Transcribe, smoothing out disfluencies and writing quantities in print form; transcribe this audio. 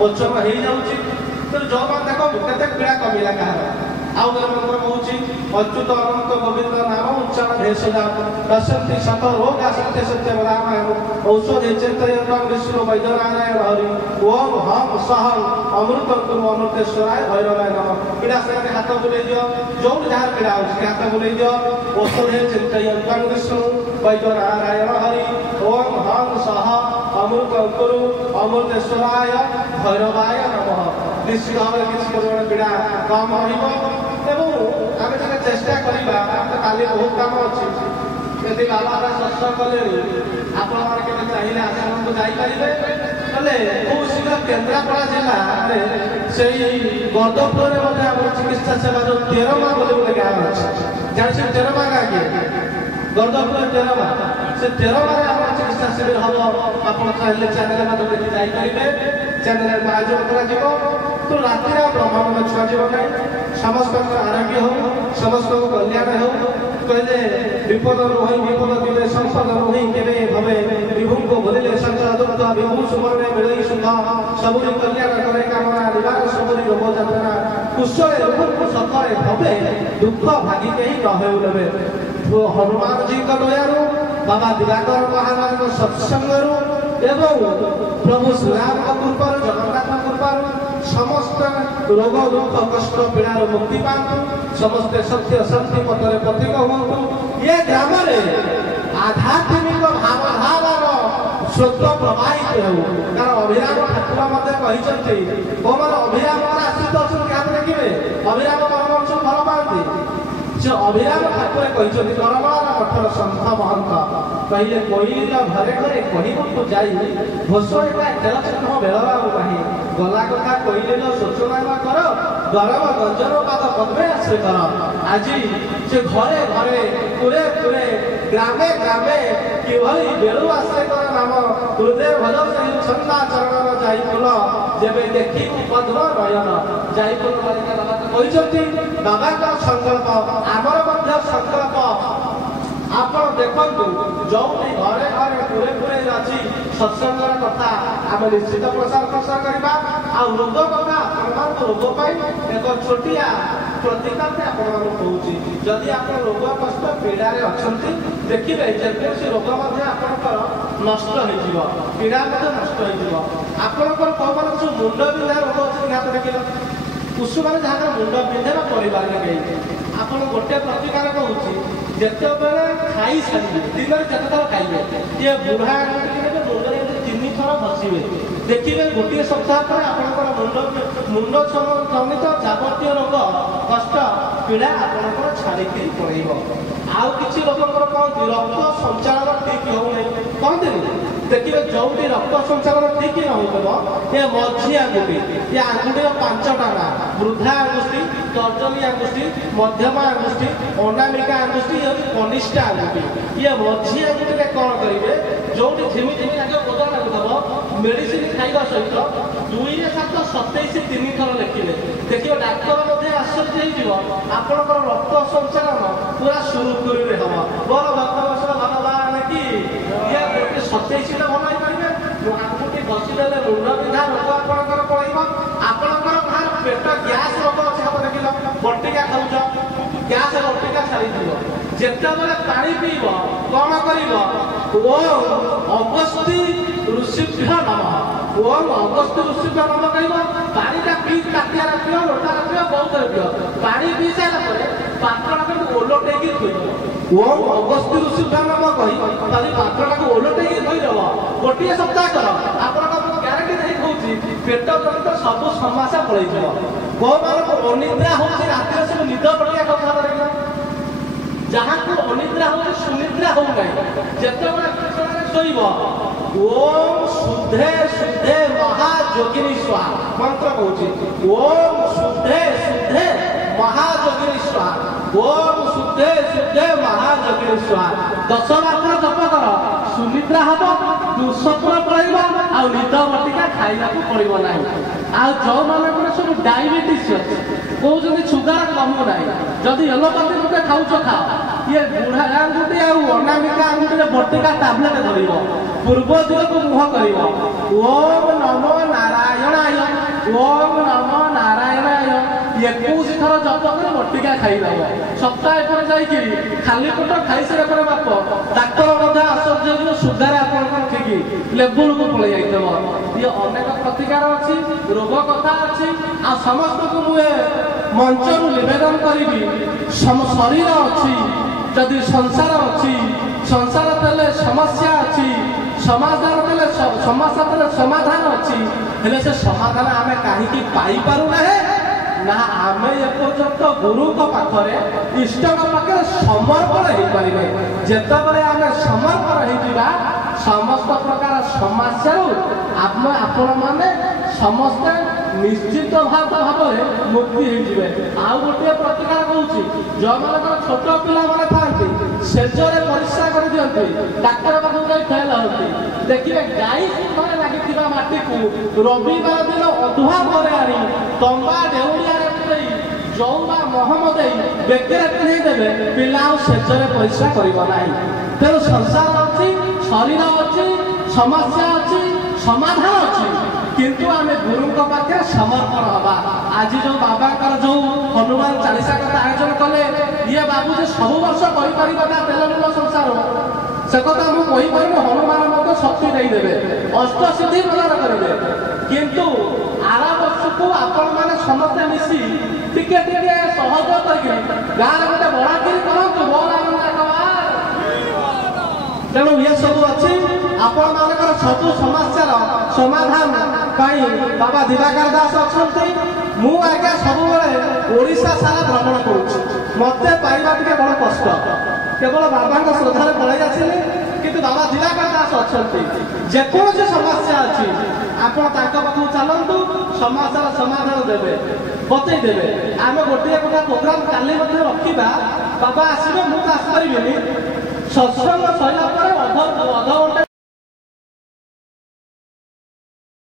मोचन हो जाऊँगी तो जो मैंने देखो केते पीड़ा कमिला कहार आउ मंत्र कहूँ अच्युत अनंत गोविंद नाम उच्चारण भेषजा दशंति शत रोगा सत्य सत्य रामायण औषधि चिंतन विष्णु वैद्यनारायण हरि ओम हम सह अमृत कुरु अमृतेश्वराय भैरवाय नम पीड़ा से हाथ बुले दियो जो जहाँ पीड़ा हो हाथ बुले दियो औषधि चिंतन विष्णु वैद्यनारायण हरि ओम हम सह अमृत कुरु अमृतेश्वराय भैरवाय नम निश्चित भाव किसी परिमाण पीड़ा कम आम चेष्टा करवा काली बहुत कम अच्छी यदि बाबा सत्संग कले आपण चाहिए आश्रम को जापारे खूब शीघ्र केन्द्रापड़ा जिला से गदपुर चिकित्सा सेवा जो तेरमा बोले गोटे गाँव अच्छे जान तेरमा गाँ किए गदपुर तेरमा से तेरमा चिकित्सा शिविर हम आप चैनल माध्यम जापारे चैनल आयोजन तो राति ब्रह्मांड छुआ ना समस्त आरोग्य हो समस्त कल्याण हो कहले विपद नुह विपद दिवे संपद नुह केवे भवे विभु को भूलिले संसार दुख विभु सुवर्ण मिलई सुख सबुरी कल्याण करे कामना निवार सबुरी रोग जंत्रणा कुशले रोग सफरे भवे दुख भागी के ही रहे उलबे तो हनुमान जी का दयारु बाबा दिवाकर महाराज को सत्संगरु एवं प्रभु श्री राम का कृपा जगन्नाथ कृपा समस्त रोग दुख कष्ट पीड़ार मुक्ति पातु समस्ते सत्य शांति पथरे पथिक हूँ ये ग्राम आध्यात्मिक भावधारार स्रोत प्रवाहित हो कारण अभिराम ठाकुर कहते कौन अभिराम आश्रित अच्छा देखिए अभिराम परमहंस भल पाती से अभिराम ठाकुर कहते करमार मठर सन्थ महंत कहले कोईर घरे घरे कहू जाई घोषणा खेलचिन्ह बेलवा कही गला कथा कहले सूचना कर गरम गंजन पाद पद्मे आश्रय कर आज से घरे घरे पुरे पुरे ग्रामे ग्रामे किभली बेलू आश्रय कर नाम हृदय भज से छंदा चरण जाइपुल जेबे देखी पद्म नयन जाइपुल कहते बाबा का संकल्प आमर मध्य संकल्प आपण देखु जो घरे घरे पुरे पुरे अच्छी सत्संगर कथा आम निश्चित प्रसार प्रसार करवा आ रोग कथा आप रोग एक छोटिया प्रतिकार कहूँ जदि आप रोग कष्ट पीड़ा अच्छा देखिए जेकौन रोग आपंकर नष्ट हो पीड़ा नष्ट हो आपंकर कौन सब मुंड बिंधा रोग अच्छे हाथ देखिए कुसुम जहाँ मुंड बिंधे परिवार लगे आप गोटे प्रतिकार कहूँ जिते बड़े खाई सारे दिन में जिते थर खाइबे ये बुढ़ा मुंड 3 थर बसवे देखिए गोटे सप्ताह पर आप मुंड जनित जावतीय रोग कष्ट पीड़ा आपंकर छाड़िकी पड़ेब आउ कि लोक कहते रक्त संचालन ठीक होना कहते देखिए जो रक्त संचालन ठीक न हो ये मझी आंगुठी ये आंगुठीर 5टा ना वृद्धा आंगुठी तर्जनी आंगुठी मध्यम आंगुठी अनामिका आंगुठी कनिष्ठ आंगुठी ये मझी आंगुठी कौन करेंगे जो झिमी झिमी आगे ओदा लगुव मेडिसिन खाଇବା सहित 2 7 27 3 थर लिखिले देखिए डाक्तर आश्चर्य होकर रक्त संचालन पूरा सुरुखुरी हम बोल भक्त भगवान की ये गोटे 27 भल पारे आंगुठी बसीदे मुंड बिंधा रोग आपंकर पड़े आपंकर बाहर पेट गैस रोग अच्छे आप देख बटिका खाऊ गैस बटिका छाड़ी जिते बड़े पा पीब कौन कर अगस्ती ऋषिभ्य नम ओम अगस्ती ऋषिभ्य नम कह पानीटा पी ताटिया पिओ लोटा पिओ बहुत पिओ पानी पी सारा पात्रटा ओलटेकी थोद ओम अगस्ती ऋषिभ्य नम कही पात्रटा ओलटेकी थोदब गोटे सप्ताह कर आप ग्यारंटी नहीं कहूँ पेट जनित सब समस्या पड़े कौन अनिद्रा हो रात सब निद पड़िया कथा देखना जहाँ को अनिद्रा हो सुनिद्रा हो जिते शोब ओम शुद्धे शुद्धे महायोगिनी स्वाहा मंत्र कहूँ ओम शुद्धे शुद्धे महायोगिनी स्वाहा ओम शुद्धे शुद्धे महायोगिनी स्वाहा 10 मात्र जप कर सुनिद्रा हम दुस्वप्न पड़ेगा आ निद बटिका खाइबा पड़ो ना आ जो मान सब डायबिटीज कहते सुगार कमु ना जदि एलोपाथी गोटे खाऊ खाओ ये बुढ़ा आंगुठी अनामिका आंगुठी बटिका टैबलेट धर पूर्व दिग को मुह कर ओम नमो नारायणाय ଓಂ ନମୋ ନାରାୟଣାୟ 21 ଥର ଜପ କରି ବଟିକା ଖାଇଦବ। ସପ୍ତାହେ ପରେ ଯାଇକି ଖାଲି ପେଟ ଖାଇସାରିଲା ପରେ ବାପ ଡାକ୍ତର ମଧ୍ୟ ଆଶ୍ଚର୍ଯ୍ୟ ହେଇଯିବ ସୁଗାର ଆପଣଙ୍କର ଠିକ ଲେବୁଲକୁ ପଳେଇ ଯାଇଥିବ। ଇଏ ଅନେକ ପ୍ରତିକାର ଅଛି, ରୋଗ କଥା ଅଛି। ଆଉ ସମସ୍ତଙ୍କୁ ମୁଁ ଏ ମଞ୍ଚରୁ ନିବେଦନ କରିବି, ଶରୀର ଅଛି ଯଦି ସଂସାର ଅଛି, ସଂସାର ଦେଲେ ସମସ୍ୟା ଅଛି, ସମାଧାନ ଦେଲେ ସମସ୍ୟା ଦେଲେ ସମାଧାନ ଅଛି। ହେଲେ ସେ ସମାଧାନ ଆମେ କାହିଁକି ପାଇପାରୁନାहे ନା ଆମେ ଏପର୍ଯ୍ୟନ୍ତ ଗୁରୁଙ୍କ ପାଖରେ ଇଷ୍ଟଙ୍କ ପାଖରେ ସମର୍ପଣ ହେଇପାରିବେ। ଯେତେବେଳେ ଆମେ ସମର୍ପଣ ହେଇଯିବା ସମସ୍ତ ପ୍ରକାର ସମସ୍ୟାରୁ ଆପଣମାନେ ସମସ୍ତେ ନିଶ୍ଚିତ ଭାବରେ ମୁକ୍ତି ହେଇଯିବେ। ଆଉ ଗୋଟିଏ ପ୍ରତିକାର କହୁଛି, ଯେଉଁମାନଙ୍କର ଛୋଟ ପିଲାମାନେ ଥାନ୍ତି ସେଜରେ ପରିସ୍ରା କରିଦିଅନ୍ତି, ଡାକ୍ତର ପାଖକୁ ଯାଇ ଫେଲ ହୁଅନ୍ତି, ଦେଖିବେ ଗାଈ ଘରେ ଲାଗିଥିବା ମାଟିକୁ ରବିବାର ଦିନ ଅଧୁଆ ପରେ ଆଣି ତମ୍ବା ଡେଉଳିଆରେ ଦେଇ ଜଉ ବା ମହମ ଦେଇ ବେକରେ ପିନ୍ଧେଇ ଦେବେ, ପିଲା ଆଉ ସେଜରେ ପରିସ୍ରା କରିବ ନାହିଁ। ତେଣୁ ସଂସାର ଅଛି, ଶରୀର ଅଛି, ସମସ୍ୟା ଅଛି, ସମାଧାନ ଅଛି, କିନ୍ତୁ ଆମେ ଗୁରୁଙ୍କ ପାଖରେ ସମର୍ପଣ ହବା। ଆଜି ଯୋଉ ବାବାଙ୍କର ଯୋଉ ହନୁମାନ ଚାଳିଶା କଥା ଆୟୋଜନ କଲେ, ଇଏ ବାବୁ ଯେ ସବୁ ବର୍ଷ କହିପାରିବେ ନା ତେଲଗୁଲ ସଂସାର, ସେ କଥା ମୁଁ କହିପାରିବି। ହନୁମାନ ମଧ୍ୟ ଶକ୍ତି ଦେଇଦେବେ, ଅଷ୍ଟସିଦ୍ଧି ପ୍ରଦାନ କରିବେ। କିନ୍ତୁ ଆର ବର୍ଷକୁ ଆପଣମାନେ ସମସ୍ତେ ମିଶି ଟିକେ ଟିକେ ସହଯୋଗ କରିକି ଗାଁରେ ଗୋଟେ ବଳାକିରି କରନ୍ତୁ। ତେଣୁ ଇଏ ସବୁ ଅଛି। ଆପଣମାନଙ୍କର ସବୁ ସମସ୍ୟାର ସମାଧାନ ପାଇଁ ବାବା ଦିବାକର ଦାସ ଅଛନ୍ତି। ମୁଁ ଆଜ୍ଞା ସବୁବେଳେ ଓଡ଼ିଶା ସାରା ଭ୍ରମଣ କରୁଛି, ମତେ ପାଇବା ଟିକେ ବଡ଼ କଷ୍ଟ। କେବଳ ବାବାଙ୍କ ଶ୍ରଦ୍ଧାରେ ପଳେଇ ଆସିଲି, କିନ୍ତୁ ବାବା ଦିବାକର ଦାସ ଅଛନ୍ତି। ଯେକୌଣସି ସମସ୍ୟା ଅଛି ଆପଣ ତାଙ୍କ ପାଖକୁ ଚାଲନ୍ତୁ, ସମସ୍ୟାର ସମାଧାନ ଦେବେ, ବତେଇ ଦେବେ। ଆମେ ଗୋଟିଏ କଥା ପ୍ରୋଗ୍ରାମ କାଲି ମଧ୍ୟ ରଖିବା, ବାବା ଆସିବେ, ମୁଁ ତ ଆସିପାରିବିନି। ସତ୍ସଙ୍ଗ ସରିଲା ପରେ